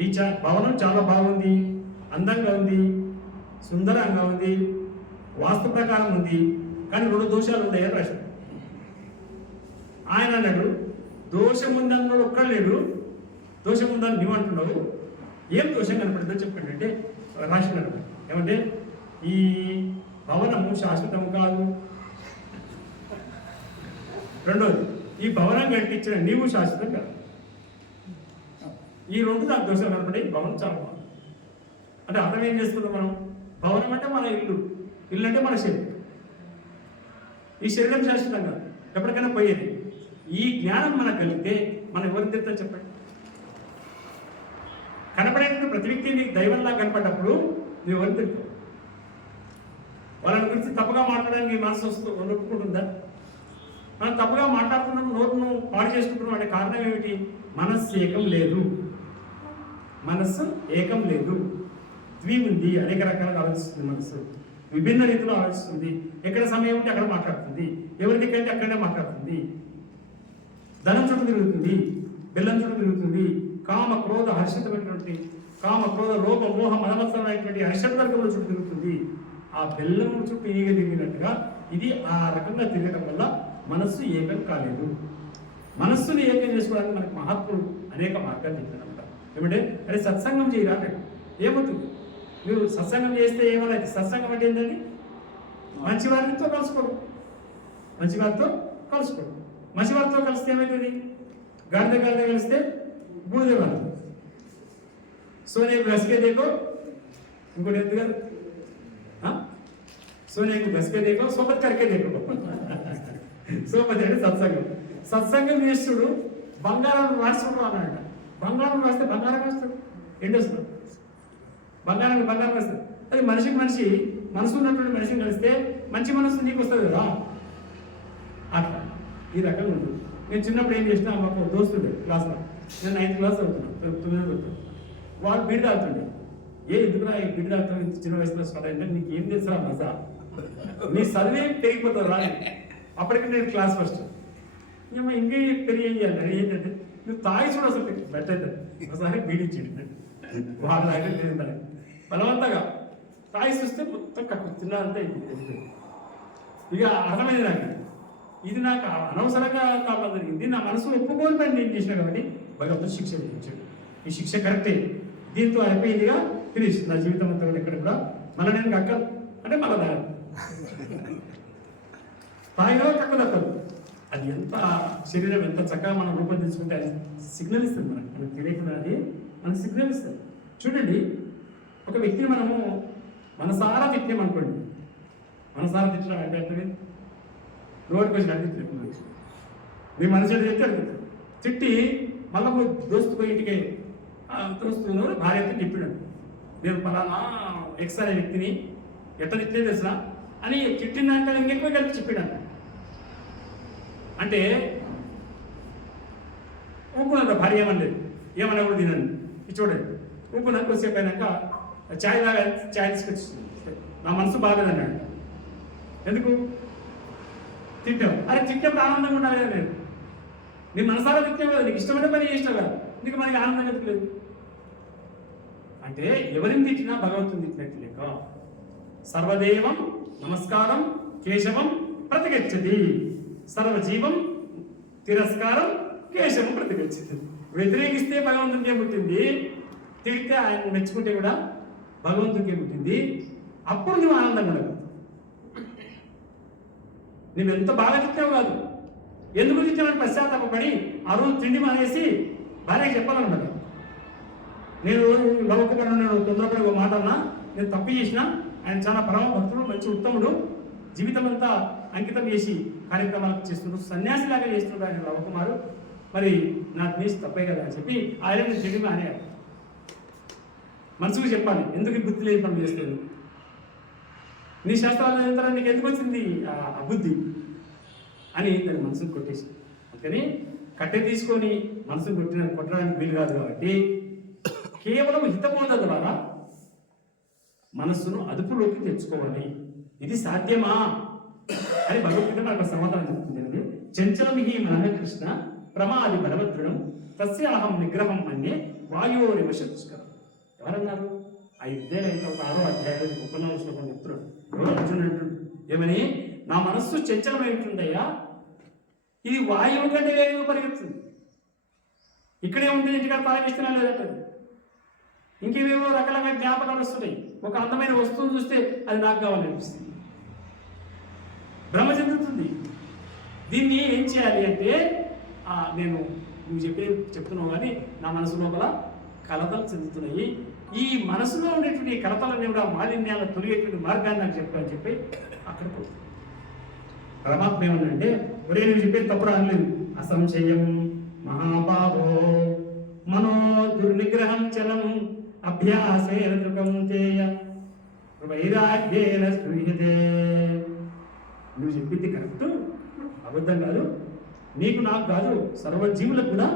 ఈ చ- భవనం చాలా బాగుంది అందంగా ఉంది సుందరంగా ఉంది వాస్తు ప్రకారం ఉంది కానీ రెండు దోషాలు ఉన్నాయని రాశాడు ఆయన అన్నాడు దోషం ఉందన్నాడు ఒక్కడ లేడు దోషం ఉందని నువ్వు అంటున్నావు. ఏం దోషం కనపడిందో చెప్పండి. అంటే రాసినాడు ఏమంటే ఈ భవనము శాశ్వతం కాదు. రెండోది ఈ భవనం కట్టించిన నీవు శాశ్వతం కాదు. ఈ రెండు నాకు దోషం కనపడి భవనం చాలా బాగుంది. అంటే అర్థం ఏం చేసుకుందాం మనం? భవనం అంటే మన ఇల్లు. ఇల్లు అంటే మన శరీరం. ఈ శరీరం శాశ్వతం కాదు. ఎప్పటికైనా పోయేది. ఈ జ్ఞానం మనకు కలిగితే మనం ఎవరిని తిడతాం చెప్పండి? కనపడేటువంటి ప్రతి వ్యక్తి నీకు దైవంలా కనపడ్డప్పుడు నువ్వు ఎవరిని తిరుగుతావు వాళ్ళని గురించి తప్పుగా మాట్లాడడానికి మనసు వస్తూ ఒప్పుకుంటుందా మనం తప్పుగా మాట్లాడుతున్నాం నోరును పాడు చేసుకుంటున్నాం అంటే కారణం ఏమిటి? మనస్సేకం లేదు. మనస్సు ఏకం లేదు. ద్వి ఉంది అనేక రకాలుగా ఆలోచిస్తుంది మనస్సు. విభిన్న రీతిలో ఆలోచిస్తుంది. ఎక్కడ సమయం ఉంటే అక్కడ మాట్లాడుతుంది. ఎవరి దగ్గర అక్కడే మాట్లాడుతుంది. ధనం చుట్టూ తిరుగుతుంది బెల్లం చుట్టూ తిరుగుతుంది. కామ క్రోధ హర్షితమైనటువంటి కామ క్రోధ లోప మోహ మనమత్సరమైనటువంటి హర్షణ వర్గముల చుట్టూ తిరుగుతుంది. ఆ బెల్లం చుట్టూ ఈగ తిరిగినట్టుగా ఇది ఆ రకంగా తిరగడం వల్ల మనస్సు ఏకం కాలేదు. మనస్సును ఏకం చేసుకోవడానికి మనకు మహాత్ముడు అనేక మార్గాలు చెప్పారన్నమాట ఏమంటే అరే సత్సంగం చేయరా? ఏమవుతుంది మీరు సత్సంగం చేస్తే ఏమైనా సత్సంగం అంటే ఏంటండి? మంచి వారితో కలుసుకోవడం. మంచి వారితో కలుసుకోవడం. మంచి వారితో కలిస్తే ఏమైంది గాడిద గాడిద కలిస్తే బూదే వారు సోనియా బస్కే దేకో ఇంకోటి ఎందుకు కదా? సోనే బస్కే దేకో సోపత్ కరికే దేకో. సోపతి అంటే సత్సంగం. సత్సంగం చేస్తుడు బంగారం రాసుకుంటూ అన్నాడు బంగారం రాస్తే బంగారం రాస్తాడు ఏంటి వస్తుంది బంగారానికి బంగారం వస్తుంది అది మనిషికి మనిషి మనసు ఉన్నటువంటి మనిషిని కలిస్తే మంచి మనసు నీకు వస్తుంది కదా. అట్లా. ఈ రకంగా ఉంటుంది. నేను చిన్నప్పుడు ఏం చేసినా మాకు దోస్తుండే క్లాస్లో నేను నైన్త్ క్లాస్ అవుతున్నాను తొమ్మిదో అవుతున్నాను వాడు బిడ్డ తాగుతుండే. ఏ ఎందుకురా ఈ బీడి చిన్న వయసులో స్టార్ట్ అయింటే నీకు ఏం తెలుసా మజా? నీ చదివే పెరిగిపోతుంది రా. అప్పటికి నేను క్లాస్ ఫస్ట్ ఇంకా ఇంకే పెరిగి ఏం చేయాలి? ఏంటంటే నువ్వు తాగి చూడు అసలు బెటర్ ఒకసారి బీడించిండు వాళ్ళు తాగి లేదు బలవంతగా బలవంతంగా తాగి చూస్తే మొత్తం కక్కు. తిన్నారంటే ఇక అర్థమైంది నాకు. ఇది నాకు అనవసరంగా కావడం జరిగింది. నా మనసు ఒప్పుకోని పని నేను చేసిన కాబట్టి భగవంతుడు శిక్ష విధించాడు. ఈ శిక్ష కరెక్టే. దీంతో అయిపోయిందిగా. ఫినిష్. నా జీవితం అంతా కూడా ఇక్కడ కూడా మన నేను కక్క అంటే మన తాగను. తాయిలో కక్క తప్పదు అది ఎంత శరీరం ఎంత చక్కగా మనం రూపొందించుకుంటే అది సిగ్నల్ ఇస్తుంది మనకి. మనకు తెలియకుండా అది మనకు సిగ్నల్ ఇస్తుంది. చూడండి ఒక వ్యక్తిని మనము మనసారా తిట్టాం అనుకోండి. మనసారా తిట్టడం అంటే అర్థమైంది? రోడ్డుకి వచ్చి అడుగుతున్నాడు నీ చెప్తే అడుగుతాడు తిట్టి మళ్ళా పోయి దోస్తు పోయి ఇంటికి ఆ భార్య ఎత్తి తిప్పినాడు నేను పలానా ఎక్స్ అనే వ్యక్తిని ఎట్లా తిట్టే తెలుసా? అని తిట్టినాక ఇంకెక్కువ కలిపి చెప్పాడు అంటే ఊపుకున్నాడు భార్య ఏమనలేదు ఏమన్నా కూడా తినండి. ఇది చూడండి. ఊపుకున్నాక కొద్దిసేపు అయినాక ఛాయ్ లాగా ఛాయ్ తీసుకొచ్చి నా మనసు బాగలేదన్నాడు. ఎందుకు? తిట్టాం అరే తిట్టినప్పుడు ఆనందంగా ఉండాలి కదా నేను. నీ మనసారా తిట్టావు కదా నీకు ఇష్టమైన పని చేసినావు కదా. నీకు మనకి ఆనందం ఎందుకు అంటే ఎవరిని తిట్టినా భగవంతుని తిట్టినట్టు లేక సర్వదేవం నమస్కారం కేశవం ప్రతిగచ్చది సర్వజీవం తిరస్కారం కేశము ప్రతిగచ్చతి వ్యతిరేకిస్తే భగవంతునికే పుట్టింది తిరిగితే ఆయన మెచ్చుకుంటే కూడా భగవంతునికే పుట్టింది. అప్పుడు నువ్వు ఆనందం ఉండదు నువ్వు ఎంత బాగా తిట్టావు కాదు. ఎందుకు తిట్టావని పశ్చాత్తాపడి ఆ రోజు తిండి మానేసి భార్యకి చెప్పాలన్నమాట నేను లౌకికను నేను తొందరపడి ఒక మాట అన్నా నేను తప్పు చేసిన ఆయన చాలా పరమ భక్తుడు మంచి ఉత్తముడు జీవితం అంతా అంకితం చేసి కార్యక్రమాలకు చేస్తున్నారు సన్యాసిలాగా చేస్తున్నారు ఆయన లవకుమారు మరి నాకు దేశ తప్పే కదా అని చెప్పి ఆయన నేను తిండి మనసుకు చెప్పాలి. ఎందుకు బుద్ధి లేని పనులు చేస్తాను నీ శాస్త్రాల చదువుతారా నీకు ఎందుకు వచ్చింది ఆ అబుద్ధి అని తను మనసును కొట్టేసి అందుకని కట్టె తీసుకొని మనసును కొట్టిన కొట్టడానికి వీలు కాదు కాబట్టి కేవలం హితబోధ ద్వారా మనస్సును అదుపులోకి తెచ్చుకోవాలి. ఇది సాధ్యమా? అని భగవద్గీత మనకు సమాధానం చెప్తుంది అండి. చంచలం హి ప్రమాది బలవద్రుడం తస్య అహం నిగ్రహం అనే వాయువు వశస్కరం ఎవరన్నారు? ఆ అయిన ఒక ఆరో అధ్యాయం ముప్పై శ్లోకం చెప్తున్నాడు. ఎవరు అర్జునుడు అంటున్నాడు? ఏమని? నా మనస్సు చంచలమై ఇది వాయువు కంటే వేగంగా పరిగెత్తుంది ఇక్కడే ఉంటుంది ఇంటికాడ తాగిస్తున్నా లేదంటది ఇంకేవేవో రకరకాల జ్ఞాపకాలు వస్తున్నాయి. ఒక అందమైన వస్తువును చూస్తే అది నాకు కావాలనిపిస్తుంది. భ్రమ చెందుతుంది. దీన్ని ఏం చేయాలి అంటే నేను నువ్వు చెప్పే చెప్తున్నావు కానీ నా మనసు లోపల కలతలు చెందుతున్నాయి. ఈ మనసులో ఉండేటువంటి ఈ కలతలని కూడా మాలిన్యాల తొలిగేటువంటి మార్గాన్ని నాకు చెప్పని చెప్పి అక్కడ పరమాత్మ ఏమన్నంటే ఒరే నువ్వు చెప్పేది తప్పుడు అనలేదు అసంశయం మహాపాపో మనో దుర్నిగ్రహం చలం అభ్యాసేన దుఃఖంతేయ వైరాగ్యేన స్పృహ్యతే నువ్వు చెప్పింది కరెక్ట్. అబద్ధం కాదు. నీకు నాకు కాదు సర్వజీవులకు కూడా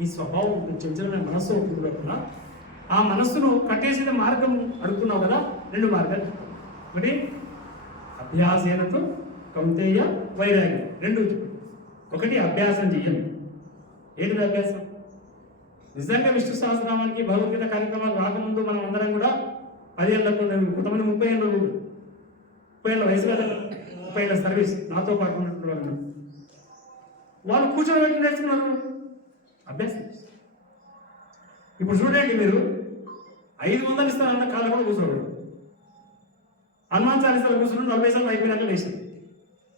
ఈ స్వభావం ఉంటుంది. చంచలమైన మనస్సు ఉంటుంది కూడా ఆ మనస్సును కట్టేసిన మార్గం అడుగుతున్నావు కదా రెండు మార్గాలు. ఒకటి అభ్యాసేనతో కౌంతేయ వైరాగ్యం. రెండు ఒకటి అభ్యాసం చెయ్యండి ఏంటిది అభ్యాసం? నిజంగా విష్ణు సహస్రనామానికి భగవద్గీత కార్యక్రమాలు రాకముందు మనం అందరం కూడా పదేళ్ళకు ఉన్నవి కొంతమంది ముప్పై ఏళ్ళు ముప్పై ఏళ్ళ వయసు కదా. ముప్పై ఏళ్ళ సర్వీస్ నాతో పాటు ఉన్నటువంటి వాళ్ళు వాళ్ళు కూర్చొని పెట్టి నేర్చుకున్నారు అభ్యాసం ఇప్పుడు చూడండి మీరు ఐదు వందలు ఇస్తారన్న కాళ్ళు కూడా కూర్చోడు హనుమాన్ చాలీసాలు కూర్చుని నలభై సార్లు అయిపోయినాక లేచారు.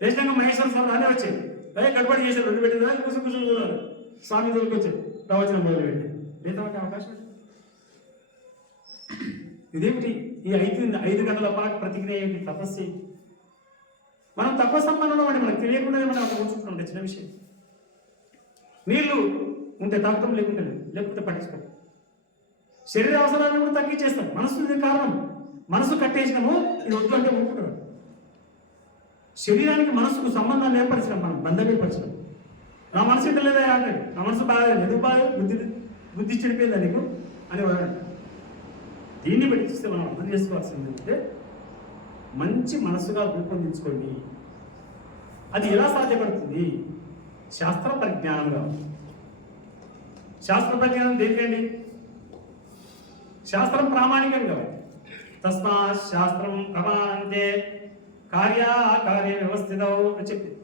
లేచినాక మహేశ్వర సార్ రానే వచ్చాయి అదే గడబడి చేశారు రెండు పెట్టిన దాకా కూర్చొని కూర్చొని చూడాలి స్వామి దొరికి వచ్చాయి ప్రవచనం మొదలు పెట్టి లేదా అవకాశం ఇదేమిటి? ఈ ఐదు ఐదు గంటల పాటు ప్రతిక్రియ ఏమిటి? తపస్సు మనం తక్కువ సంబంధంలో వాడి మనకు తెలియకుండానే మనం అక్కడ కూర్చుంటున్నాం చిన్న విషయం. నీళ్ళు ఉంటే తాగటం లేకుంటే లేదు లేకపోతే పట్టించుకోం. శరీర అవసరాలను కూడా తగ్గించేస్తాం. మనసు ఇది కారణం. మనసు కట్టేసినాము ఇది వద్దు అంటే ఒప్పుకుంటారు శరీరానికి మనసుకు సంబంధాన్ని ఏర్పరిచినాం మనం బంధం ఏర్పరిచినాం నా మనసు ఇంట లేదా అంటాడు నా మనసు బాగాలేదు ఎందుకు బాగా బుద్ధి బుద్ధి చెడిపోయిందా నీకు? అని వాడు దీన్ని బట్టి చూస్తే మనం అర్థం చేసుకోవాల్సింది ఏంటంటే మంచి మనసుగా రూపొందించుకోండి. అది ఎలా సాధ్యపడుతుంది? శాస్త్ర పరిజ్ఞానంగా. శాస్త్ర పరిజ్ఞానం దేనికండి? శాస్త్రం ప్రామాణికంగా. తస్మా శాస్త్రం ప్రమాణంతే కార్యాకార్య వ్యవస్థిత అని చెప్పింది.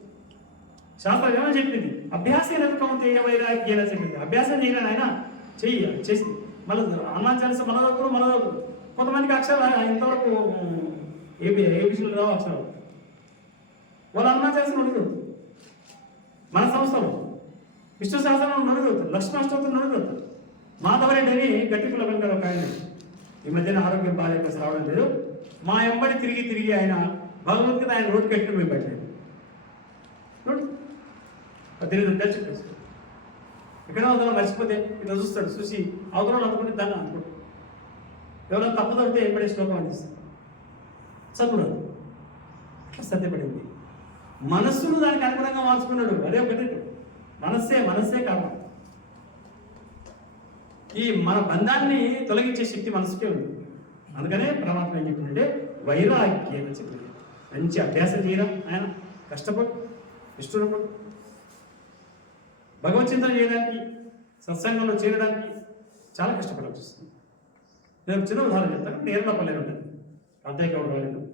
శాస్త్రం ఏమని చెప్పింది? అభ్యాసం ఎదుర్కొంటే వైరాగ్యం చెప్పింది. అభ్యాసం చేయలేని ఆయన. చెయ్యి చేసి మళ్ళీ అన్నం చాలీస మన దగ్గర మన దగ్గర కొంతమందికి అక్షరాలు ఇంతవరకు ఏ ఏ విషయంలో రావు అక్షరాలు వాళ్ళు అన్నా చేసిన నడుగు మన సంస్థలో. విష్ణు సహస్రం నడుగుతారు లక్ష్మణ నడుగుతారు మాధవరెడ్డి అని గట్టి పిల్ల వెంకట ఒక ఆయన. ఈ మధ్యన ఆరోగ్యం బాగాలేక రావడం లేదు. మా ఎంబడి తిరిగి తిరిగి ఆయన భగవద్గీత ఆయన రోడ్డు కట్టి మేము పెట్టలేదు రోడ్డు. తెలియదు ఎక్కడ అవతల మర్చిపోతే ఇలా చూస్తాడు. చూసి అవతల అనుకుంటే దాన్ని అనుకుంటాడు ఎవరైనా తప్పుదంటే ఎంబడే శ్లోకం అందిస్తాడు చదువురాదు అట్లా సత్యపడింది మనస్సును దానికి అనుగుణంగా మార్చుకున్నాడు. అదే ఒకటి. మనస్సే మనస్సే కారణం ఈ మన బంధాన్ని తొలగించే శక్తి మనసుకే ఉంది. అందుకనే పరమాత్మ ఏం చెప్పిందంటే వైరాగ్యం అని చెప్పింది. మంచి అభ్యాసం చేయడం ఆయన? కష్టపడు. ఇష్టపడు భగవచ్చింతన చేయడానికి సత్సంగంలో చేరడానికి చాలా కష్టపడాల్సి వస్తుంది. నేను చిన్న ఉదాహరణ చెప్తాను. నేర్లపల్లి ఉంటుంది అంతే గౌడ్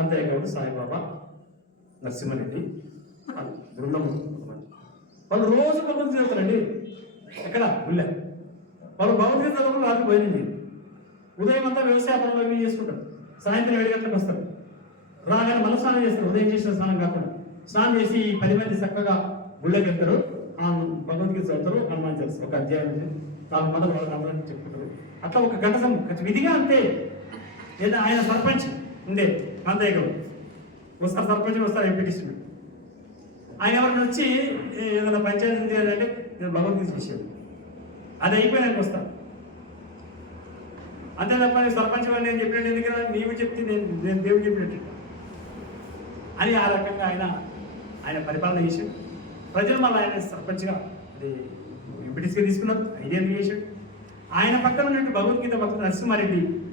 వాళ్ళు సాయిబాబా నరసింహారెడ్డి బృందం కొంతమంది. వాళ్ళు రోజు భగవద్గీత చదువుతారండి ఎక్కడ? గుళ్ళే. వాళ్ళు భగవద్గీత చదువుకుని రాత్రి పోయింది ఉదయం అంతా వ్యవసాయ పనులు అవి చేసుకుంటారు. సాయంత్రం ఏడు గంటలకు వస్తారు. రాగానే మళ్ళీ స్నానం చేస్తారు. ఉదయం చేసిన స్నానం కాకుండా. స్నానం చేసి పది మంది చక్కగా గుళ్ళకి వెళ్తారు. ఆ భగవద్గీత చదువుతారు హనుమాన్ చేస్తారు ఒక అధ్యాయం తాను మొదలు వాళ్ళకి చెప్పుకుంటారు. అట్లా ఒక గంట సం విధిగా అంతే. ఏదో ఆయన సర్పంచ్. ఉండే. కాంతయ్య ఒకసారి వస్తారు సర్పంచ్ వస్తారు ఎంపీటీసీ ఆయన ఎవరిని వచ్చి ఏదైనా పంచాయతీ ఉంది అని అంటే నేను భగవద్గీత తీసుకొచ్చాను. అది అయిపోయినాక వస్తాను అంతే తప్ప నేను సర్పంచ్ వాళ్ళు నేను చెప్పినట్టు ఎందుకంటే నీవు చెప్తే నేను నేను దేవుడు చెప్పినట్టు. అని ఆ రకంగా ఆయన ఆయన పరిపాలన చేశాడు. ప్రజలు మళ్ళీ ఆయన సర్పంచ్గా అది ఎంపీటీసీగా తీసుకున్నారు. ఐదేళ్ళు చేశాడు. ఆయన పక్కన ఉన్నట్టు భగవద్గీత భక్తుడు నరసింహారెడ్డి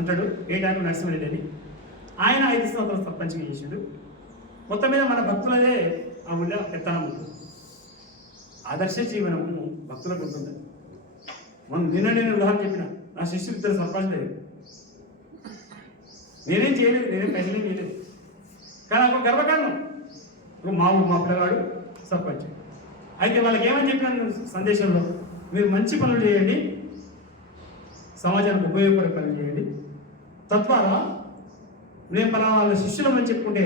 అంటాడు ఏటాకు నరసింహరెడ్డి అని ఆయన ఐదు సంవత్సరాలు సర్పంచ్గా చేసాడు. మొత్తం మీద మన భక్తులదే ఆ ఊళ్ళో పెత్తనం ఉంటుంది ఆదర్శ జీవనము భక్తులకు ఉంటుంది మనం నిన్న నేను ఉదాహరణ చెప్పిన నా శిష్యులు ఇద్దరు సర్పంచ్ లేదు నేనేం చేయలేదు నేనేం పైసలేం చేయలేదు. కానీ ఒక గర్వకారణం. ఇప్పుడు మా మా పిల్లగాడు సర్పంచ్. అయితే వాళ్ళకి ఏమని చెప్పినాను సందేశంలో? మీరు మంచి పనులు చేయండి సమాజానికి ఉపయోగపడే పనులు చేయండి. తద్వారా నేను పలానా వాళ్ళ శిష్యులమని చెప్పుకుంటే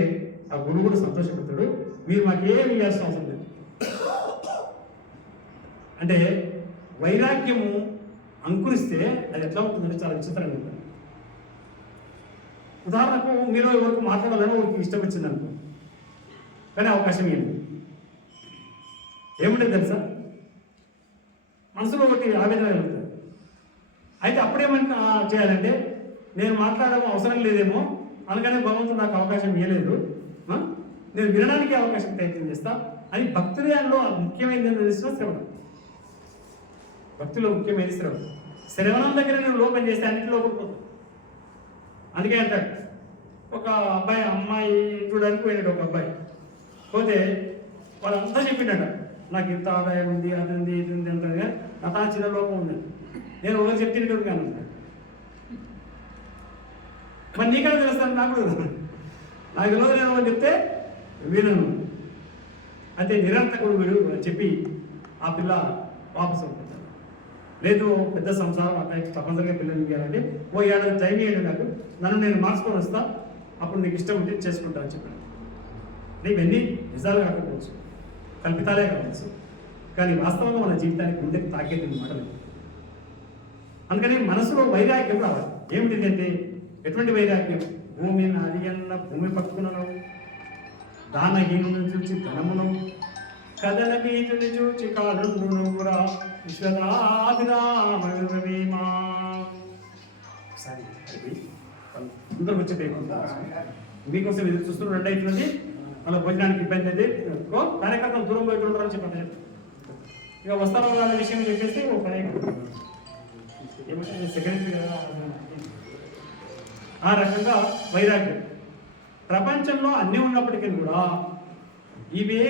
ఆ గురువు కూడా సంతోషపడతాడు. మీరు మాకు ఏమి ఇవ్వాల్సిన అవసరం లేదు. అంటే వైరాగ్యము అంకురిస్తే అది ఎట్లా ఉంటుందంటే చాలా విచిత్రంగా ఉంటుంది. ఉదాహరణకు మీరు ఎవరికి మాట్లాడాలని ఎవరికి ఇష్టం వచ్చింది అనుకో. కానీ అవకాశం ఏంటి ఏముంటుంది తెలుసా? మనసులో ఒకటి ఆవేదన కలుగుతుంది అయితే అప్పుడేమంటే చేయాలంటే నేను మాట్లాడడం అవసరం లేదేమో అందుకనే భగవంతుడు నాకు అవకాశం ఇవ్వలేదు నేను వినడానికి అవకాశం ప్రయత్నం చేస్తా. అని భక్తులలో ముఖ్యమైనది ఏంటో తెలిసిన శ్రవణం. భక్తిలో ముఖ్యమైనది శ్రవణం. శ్రవణం దగ్గర నేను లోపం చేస్తే అన్నింటి లోపల అందుకే అంటాడు ఒక అబ్బాయి అమ్మాయి చూడడానికి పోయాడు ఒక అబ్బాయి. పోతే వాళ్ళంతా చెప్పిండట. నాకు ఇంత ఆదాయం ఉంది అది ఉంది ఇది ఉంది అంటారు కానీ నా తా చిన్న లోపం ఉంది. నేను ఒకరు చెప్తినట్టు కానీ మరి నీకైనా తెలుస్తాను? నాకు కూడా నాకు తెలియదు నేను చెప్తే వినను అయితే నిరర్థకుడు వీడు చెప్పి ఆ పిల్ల వాపసు అనుకుంటాడు లేదు పెద్ద సంసారం అక్కడ తప్పనిసరిగా పిల్లలు ఇవ్వాలంటే ఓ ఏడాది టైం ఇవ్వండి నాకు. నన్ను నేను మార్చుకొని వస్తా. అప్పుడు నీకు ఇష్టం ఉంటే చేసుకుంటా అని చెప్పాను నీవన్నీ నిజాలు కాకపోవచ్చు. కల్పితాలే కావచ్చు. కానీ వాస్తవంగా మన జీవితానికి ముందుకు తాకేది మాటలు అందుకని మనసులో వైరాగ్యం రావాలి. ఏమిటి అంటే ఎటువంటి వైరాగ్యం? భూమి నాది అన్న భూమి పట్టుకున్నాను దానహీనుని చూచి ధనమును కదల వీటిని చూచి కాలుండు నువ్వురా విశ్వదాభిరామా సరే అందరూ వచ్చి పేరు మీకోసం ఎదురు చూస్తున్నారు రెండు అవుతుంది మళ్ళీ భోజనానికి ఇబ్బంది అయితే కార్యకర్తలు దూరం పోయి ఉంటారని చెప్పండి. ఇక వస్తారో విషయం చెప్పేసి ఒక కార్యకర్త ఏమంటే సెక్రటరీ కదా ఆ రకంగా వైరాగ్యం. ప్రపంచంలో అన్నీ ఉన్నప్పటికీ కూడా ఇవే